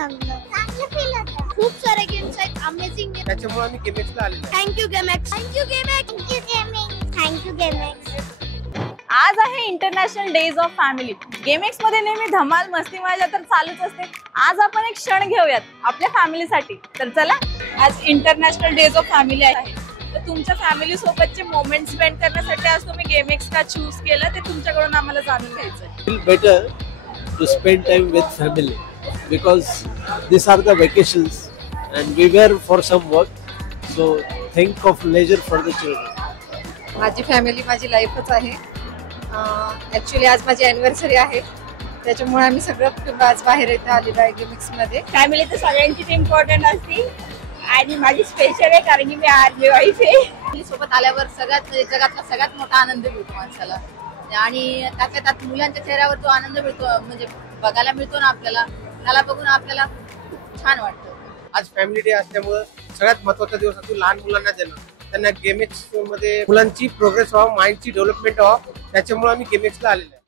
चांगलं फील होतं. खूप सारे गेम्स आहेत, अमेझिंग गेम. त्याच्यामुळे आम्ही गेमेक्सला आलेलो आहे. थँक्यू गेमएक्स. थँक्यू गेमएक्स. आज आहे इंटरनॅशनल डेज ऑफ फॅमिली. गेमएक्स मध्ये नेहमी धमाल मस्ती मजा तर चालूच असते. आज आपण एक क्षण घेऊयात आपल्या फॅमिलीसाठी. तर चला, आज इंटरनॅशनल डेज ऑफ फॅमिली आहे. तर तुमच्या फॅमिली सोबतचे मोमेंट स्पेंड करण्यासाठी आज तुम्ही गेमएक्स का चूज केलं ते तुमच्याकडून आम्हाला जाणून घ्यायचंय. Feel better to spend time with family because these are the vacations and we were for some work, so think of leisure for the children. माझी फॅमिली माझी लाईफच आहे. ॲक्च्युली आज माझी अॅनिव्हर्सरी आहे, त्याच्यामुळे आम्ही सगळं कुटुंब आज बाहेर येथे आलेलो आहे गेमिक्स मध्ये. फॅमिली तर सगळ्यांचीच इम्पॉर्टंट असते आणि माझी स्पेशल आहे कारण की मी आरजे वाईफ आहे. फॅमिली सोबत आल्यावर जगातला सगळ्यात मोठा आनंद मिळतो माणसाला, आणि त्याच्या त्यात मुलांच्या चेहऱ्यावर जो आनंद मिळतो म्हणजे बघायला मिळतो ना आपल्याला, त्याला बघून आपल्याला छान वाटतं. आज फॅमिली डे असल्यामुळे सगळ्यात महत्वाचा दिवस असतो लहान मुलांना देणं. त्यांना गेमेक्स मध्ये मुलांची प्रोग्रेस व्हावं, माइंडची डेव्हलपमेंट व्हावं, त्याच्यामुळे आम्ही गेमेक्सला आलेलो आहे.